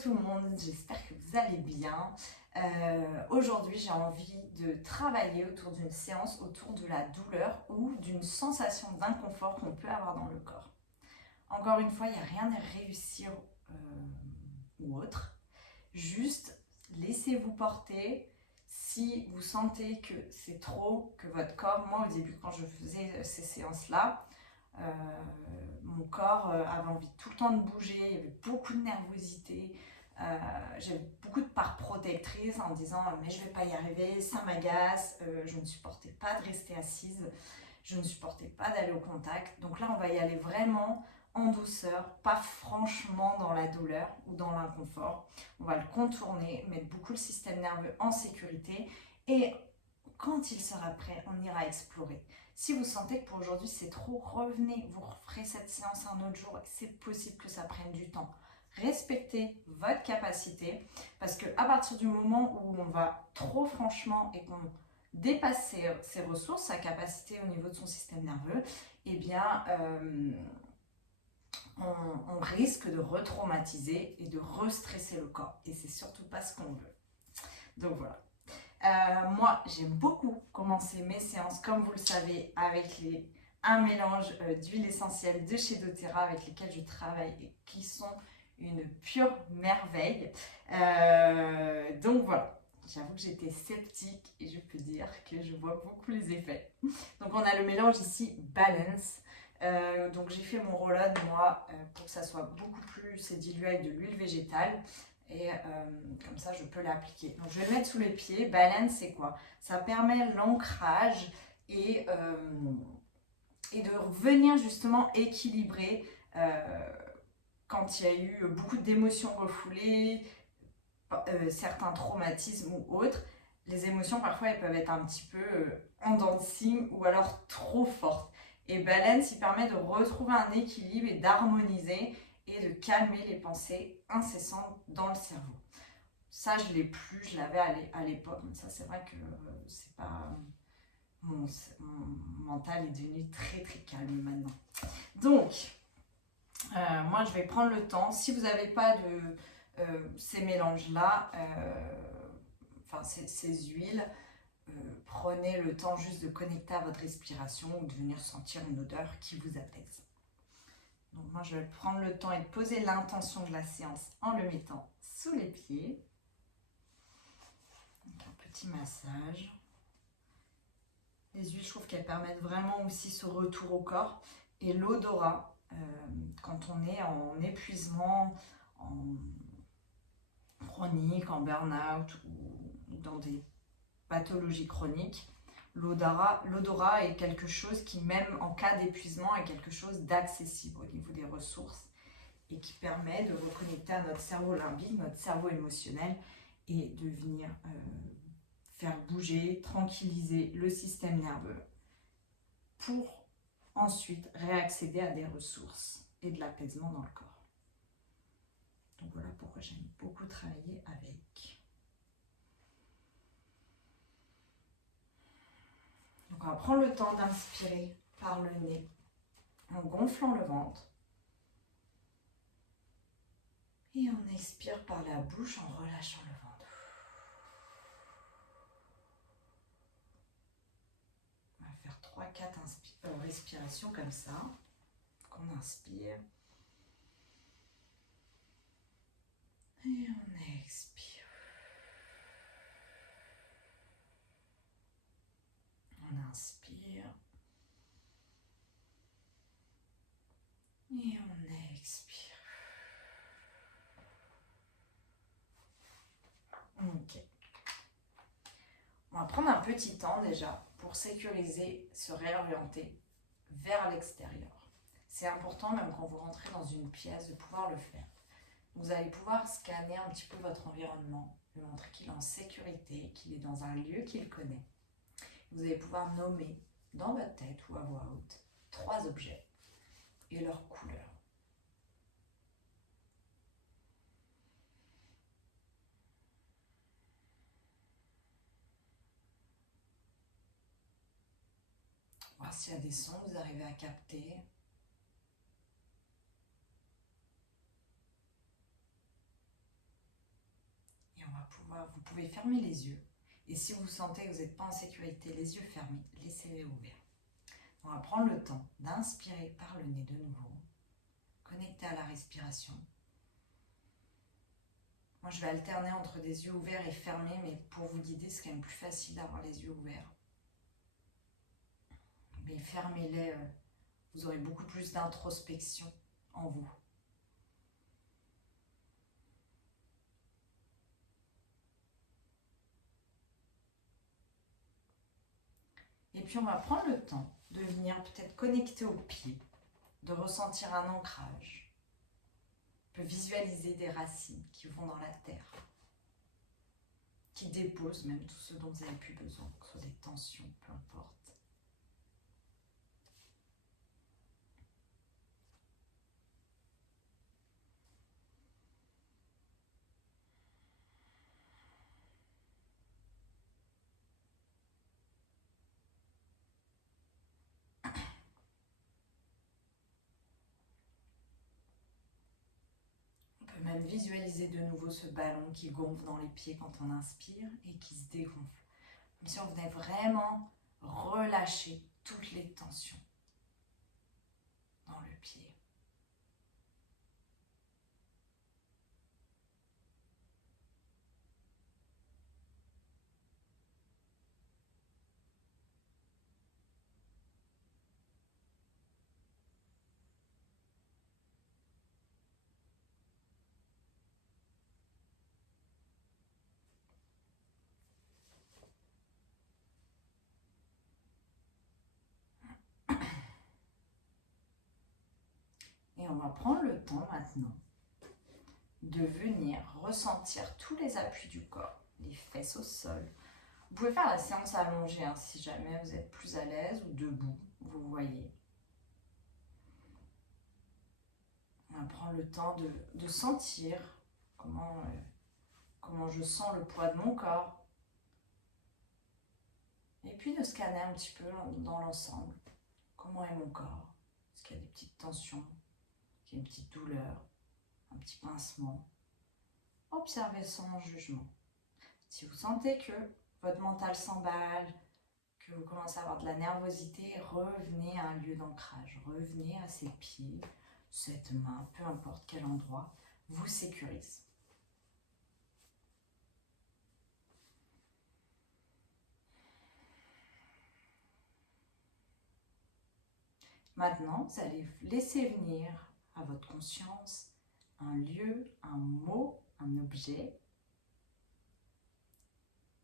tout le monde, j'espère que vous allez bien. Aujourd'hui, j'ai envie de travailler autour d'une séance autour de la douleur ou d'une sensation d'inconfort qu'on peut avoir dans le corps. Encore une fois, il n'y a rien à réussir ou autre. Juste, laissez-vous porter. Si vous sentez que c'est trop, que votre corps, moi au début quand je faisais ces séances-là, mon corps avait envie tout le temps de bouger, il y avait beaucoup de nervosité, j'avais beaucoup de parts protectrices en me disant mais je vais pas y arriver, ça m'agace, je ne supportais pas de rester assise, je ne supportais pas d'aller au contact. Donc là on va y aller vraiment en douceur, pas franchement dans la douleur ou dans l'inconfort. On va le contourner, mettre beaucoup le système nerveux en sécurité et quand il sera prêt, on ira explorer. Si vous sentez que pour aujourd'hui c'est trop, revenez, vous referez cette séance un autre jour. C'est possible que ça prenne du temps. Respectez votre capacité parce qu'à partir du moment où on va trop franchement et qu'on dépasse ses ressources, sa capacité au niveau de son système nerveux, eh bien on risque de retraumatiser et de restresser le corps. Et c'est surtout pas ce qu'on veut. Donc voilà. Moi, j'aime beaucoup commencer mes séances, comme vous le savez, avec un mélange d'huile essentielle de chez doTERRA avec lesquels je travaille et qui sont une pure merveille. Donc voilà, j'avoue que j'étais sceptique et je peux dire que je vois beaucoup les effets. Donc on a le mélange ici Balance. Donc j'ai fait mon roll-on moi pour que ça soit beaucoup plus, c'est dilué avec de l'huile végétale. Et comme ça je peux l'appliquer. Donc je vais le mettre sous les pieds. Balance c'est quoi? Ça permet l'ancrage et de venir justement équilibrer quand il y a eu beaucoup d'émotions refoulées, certains traumatismes ou autres. Les émotions parfois elles peuvent être un petit peu en dents de scie ou alors trop fortes. Et Balance il permet de retrouver un équilibre et d'harmoniser et de calmer les pensées incessantes dans le cerveau. Ça, je ne l'ai plus, je l'avais à l'époque, mais ça, c'est vrai que c'est pas... Mon mental est devenu très très calme maintenant. Donc, moi, je vais prendre le temps. Si vous n'avez pas de ces mélanges-là, enfin ces huiles, prenez le temps juste de connecter à votre respiration ou de venir sentir une odeur qui vous apaise. Donc moi, je vais prendre le temps et de poser l'intention de la séance en le mettant sous les pieds. Donc un petit massage. Les huiles, je trouve qu'elles permettent vraiment aussi ce retour au corps. Et l'odorat, quand on est en épuisement, en chronique, en burn-out ou dans des pathologies chroniques, l'odorat est quelque chose qui, même en cas d'épuisement, est quelque chose d'accessible au niveau des ressources et qui permet de reconnecter à notre cerveau limbique, notre cerveau émotionnel et de venir faire bouger, tranquilliser le système nerveux pour ensuite réaccéder à des ressources et de l'apaisement dans le corps. Donc voilà pourquoi j'aime beaucoup travailler avec. Donc on va prendre le temps d'inspirer par le nez en gonflant le ventre. Et on expire par la bouche en relâchant le ventre. On va faire 3-4 respirations comme ça. On inspire. Et on expire. On inspire. Et on expire. Ok. On va prendre un petit temps déjà pour sécuriser, se réorienter vers l'extérieur. C'est important même quand vous rentrez dans une pièce de pouvoir le faire. Vous allez pouvoir scanner un petit peu votre environnement, lui montrer qu'il est en sécurité, qu'il est dans un lieu qu'il connaît. Vous allez pouvoir nommer dans votre tête ou à voix haute 3 objets et leur couleur. Voir s'il y a des sons que vous arrivez à capter. vous pouvez fermer les yeux. Et si vous sentez que vous n'êtes pas en sécurité, les yeux fermés, laissez-les ouverts. On va prendre le temps d'inspirer par le nez de nouveau, connecté à la respiration. Moi, je vais alterner entre des yeux ouverts et fermés, mais pour vous guider, c'est quand même plus facile d'avoir les yeux ouverts. Mais fermez-les, vous aurez beaucoup plus d'introspection en vous. Et puis, on va prendre le temps de venir peut-être connecter aux pieds, de ressentir un ancrage. On peut visualiser des racines qui vont dans la terre, qui déposent même tout ce dont vous avez plus besoin, que ce soit des tensions, peu importe. Même visualiser de nouveau ce ballon qui gonfle dans les pieds quand on inspire et qui se dégonfle. Comme si on venait vraiment relâcher toutes les tensions dans le pied. Et on va prendre le temps maintenant de venir ressentir tous les appuis du corps, les fesses au sol. Vous pouvez faire la séance allongée hein, si jamais vous êtes plus à l'aise ou debout, vous voyez. On va prendre le temps de sentir comment je sens le poids de mon corps. Et puis de scanner un petit peu dans l'ensemble. Comment est mon corps? Est-ce qu'il y a des petites tensions? Est-ce qu'il y a une petite douleur? Un petit pincement? Observez sans jugement. Si vous sentez que votre mental s'emballe, que vous commencez à avoir de la nervosité, revenez à un lieu d'ancrage. Revenez à ces pieds, cette main, peu importe quel endroit, vous sécurise. Maintenant, vous allez laisser venir à votre conscience un lieu, un mot, un objet,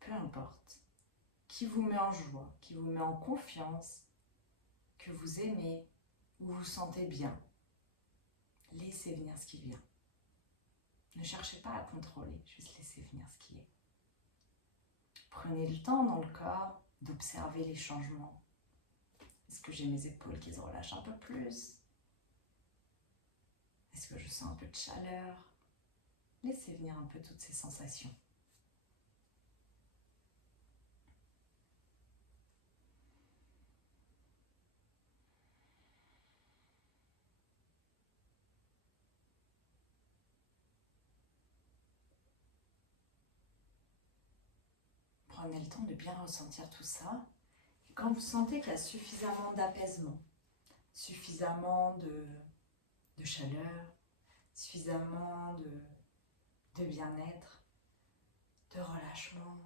peu importe, qui vous met en joie, qui vous met en confiance, que vous aimez, où vous vous sentez bien. Laissez venir ce qui vient. Ne cherchez pas à contrôler, juste laissez venir ce qui est. Prenez le temps dans le corps d'observer les changements. Est-ce que j'ai mes épaules qui se relâchent un peu plus? Est-ce que je sens un peu de chaleur? Laissez venir un peu toutes ces sensations. Prenez le temps de bien ressentir tout ça. Et quand vous sentez qu'il y a suffisamment d'apaisement, suffisamment de chaleur, suffisamment de bien-être, de relâchement,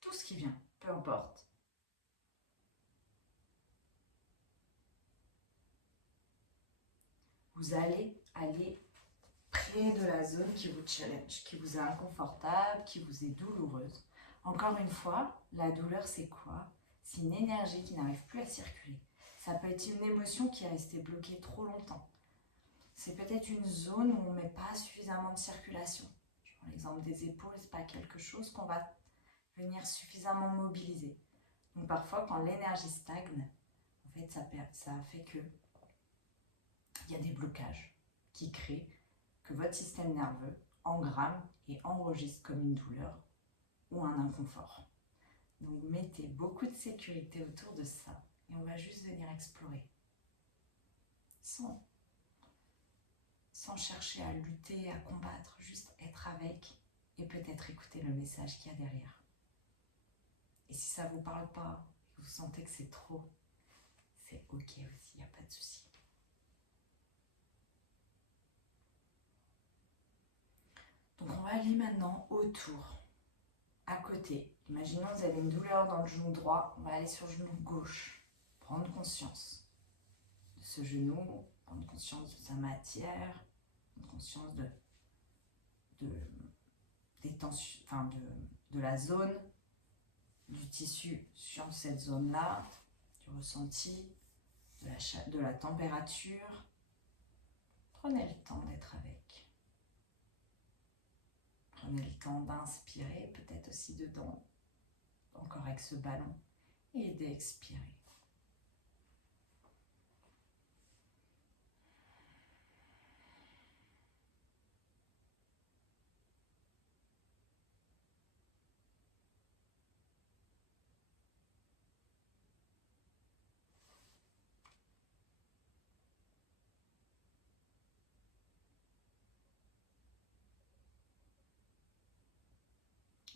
tout ce qui vient, peu importe. Vous allez aller près de la zone qui vous challenge, qui vous est inconfortable, qui vous est douloureuse. Encore une fois, la douleur c'est quoi? C'est une énergie qui n'arrive plus à circuler. Ça peut être une émotion qui est restée bloquée trop longtemps. C'est peut-être une zone où on ne met pas suffisamment de circulation. Je prends l'exemple des épaules, ce n'est pas quelque chose qu'on va venir suffisamment mobiliser. Donc parfois, quand l'énergie stagne, en fait, ça fait que il y a des blocages qui créent que votre système nerveux engramme et enregistre comme une douleur ou un inconfort. Donc mettez beaucoup de sécurité autour de ça et on va juste venir explorer sans chercher à lutter, à combattre, juste être avec et peut-être écouter le message qu'il y a derrière. Et si ça ne vous parle pas, et que vous sentez que c'est trop, c'est ok aussi, il n'y a pas de souci. Donc on va aller maintenant autour, à côté. Imaginons que vous avez une douleur dans le genou droit, on va aller sur le genou gauche. Prendre conscience de ce genou, prendre conscience de sa matière, prendre conscience des tensions, de la zone, du tissu sur cette zone-là, du ressenti, de la température. Prenez le temps d'être avec. Prenez le temps d'inspirer, peut-être aussi dedans, encore avec ce ballon, et d'expirer.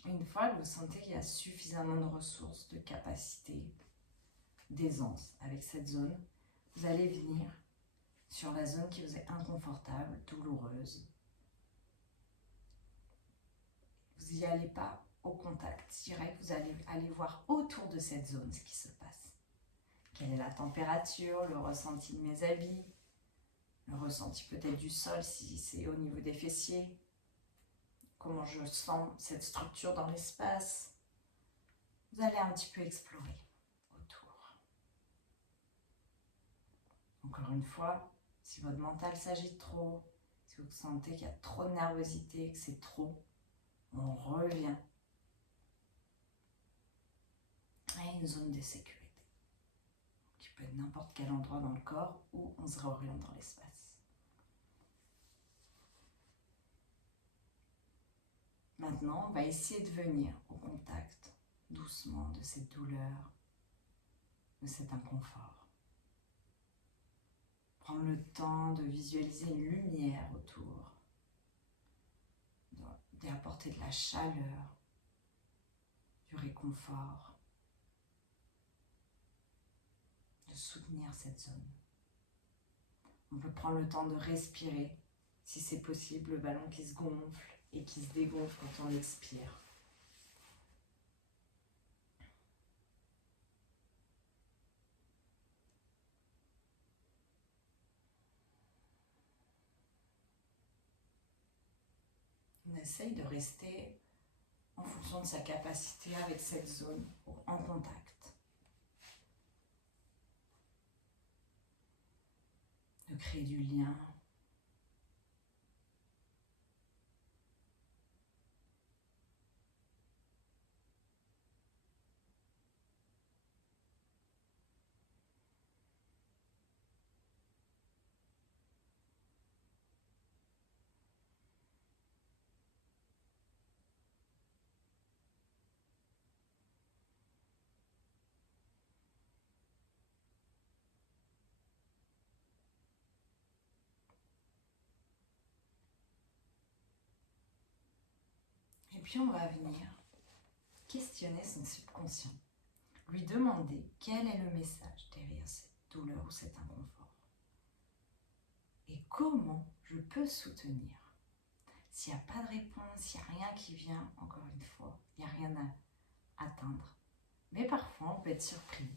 Une fois que vous sentez qu'il y a suffisamment de ressources, de capacités, d'aisance avec cette zone, vous allez venir sur la zone qui vous est inconfortable, douloureuse. Vous n'y allez pas au contact direct, vous allez aller voir autour de cette zone ce qui se passe. Quelle est la température, le ressenti de mes habits, le ressenti peut-être du sol si c'est au niveau des fessiers. Comment je sens cette structure dans l'espace. Vous allez un petit peu explorer autour. Encore une fois, si votre mental s'agite trop, si vous sentez qu'il y a trop de nervosité, que c'est trop, on revient à une zone de sécurité, qui peut être n'importe quel endroit dans le corps ou on se réoriente dans l'espace. Maintenant, on va essayer de venir au contact doucement de cette douleur, de cet inconfort. Prendre le temps de visualiser une lumière autour, d'apporter de la chaleur, du réconfort, de soutenir cette zone. On peut prendre le temps de respirer, si c'est possible, le ballon qui se gonfle et qui se dégonfle quand on expire. On essaye de rester en fonction de sa capacité avec cette zone en contact. De créer du lien. Et puis on va venir questionner son subconscient, lui demander quel est le message derrière cette douleur ou cet inconfort. Et comment je peux soutenir. S'il n'y a pas de réponse, s'il n'y a rien qui vient, encore une fois, il n'y a rien à atteindre. Mais parfois, on peut être surpris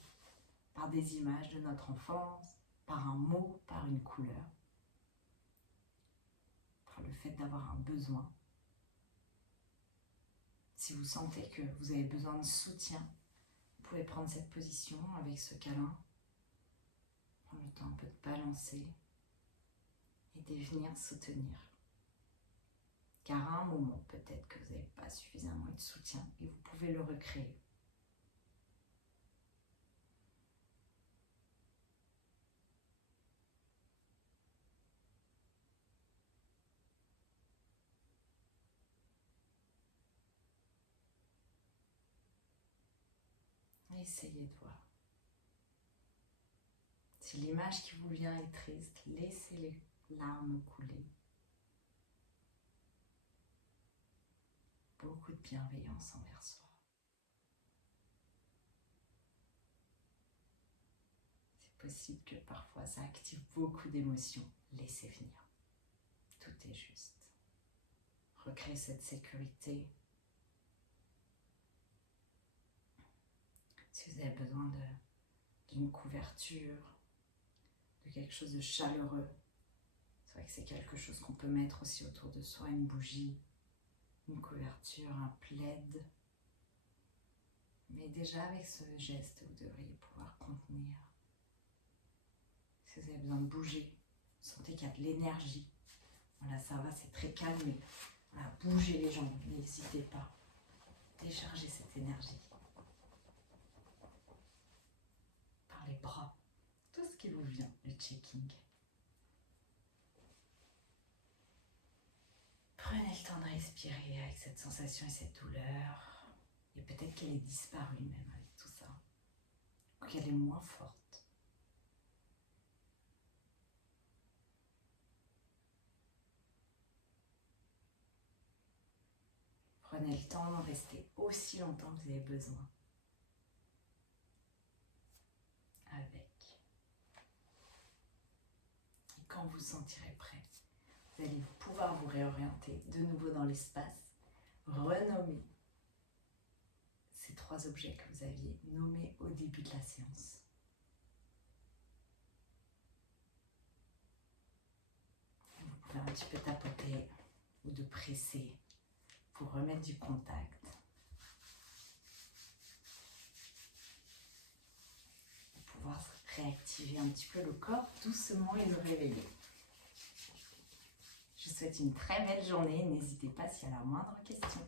par des images de notre enfance, par un mot, par une couleur, par le fait d'avoir un besoin. Si vous sentez que vous avez besoin de soutien, vous pouvez prendre cette position avec ce câlin, prendre le temps un peu de balancer et de venir soutenir. Car à un moment, peut-être que vous n'avez pas suffisamment de soutien et vous pouvez le recréer. Essayez de voir. Si l'image qui vous vient est triste, laissez les larmes couler. Beaucoup beaucoup de bienveillance envers soi. C'est possible que parfois ça active beaucoup d'émotions. Laissez venir. Tout est juste. Recréer cette sécurité. Si vous avez besoin d'une couverture, de quelque chose de chaleureux, c'est vrai que c'est quelque chose qu'on peut mettre aussi autour de soi, une bougie, une couverture, un plaid. Mais déjà avec ce geste, vous devriez pouvoir contenir. Si vous avez besoin de bouger, vous sentez qu'il y a de l'énergie. Voilà, ça va, c'est très calme, mais voilà, bougez les jambes, n'hésitez pas. Déchargez cette énergie. Par les bras, tout ce qui vous vient, le checking. Prenez le temps de respirer avec cette sensation et cette douleur. Et peut-être qu'elle est disparue même avec tout ça. Ou qu'elle est moins forte. Prenez le temps d'en rester aussi longtemps que vous avez besoin. Avec. Et quand vous vous sentirez prêt, vous allez pouvoir vous réorienter de nouveau dans l'espace, renommer ces 3 objets que vous aviez nommés au début de la séance. Vous pouvez un petit peu tapoter ou de presser pour remettre du contact. Pour pouvoir réactiver un petit peu le corps doucement et le réveiller. Je vous souhaite une très belle journée. N'hésitez pas s'il y a la moindre question.